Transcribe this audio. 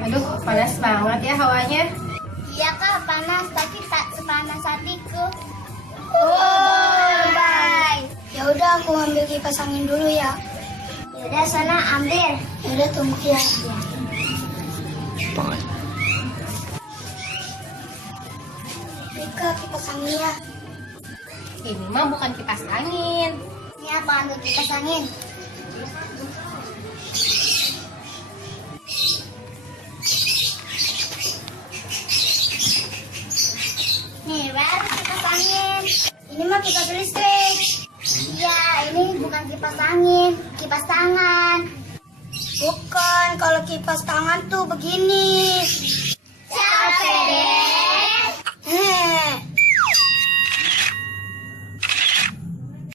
Aduh, panas banget ya hawanya. Iya kak, panas, tapi tak sepanas hatiku. Oh, bye. Ya udah, aku ambil kipas angin dulu ya. Yaudah, sana ambil. Ya udah, tunggu ya. Rika, kipas anginnya. Ini mah bukan kipas angin. Ini apaan tuh kipas angin? Nih, baru kipas angin. Ini mah kipas listrik. Iya, ini bukan kipas angin, kipas tangan. Bukan, kalau kipas tangan tuh begini.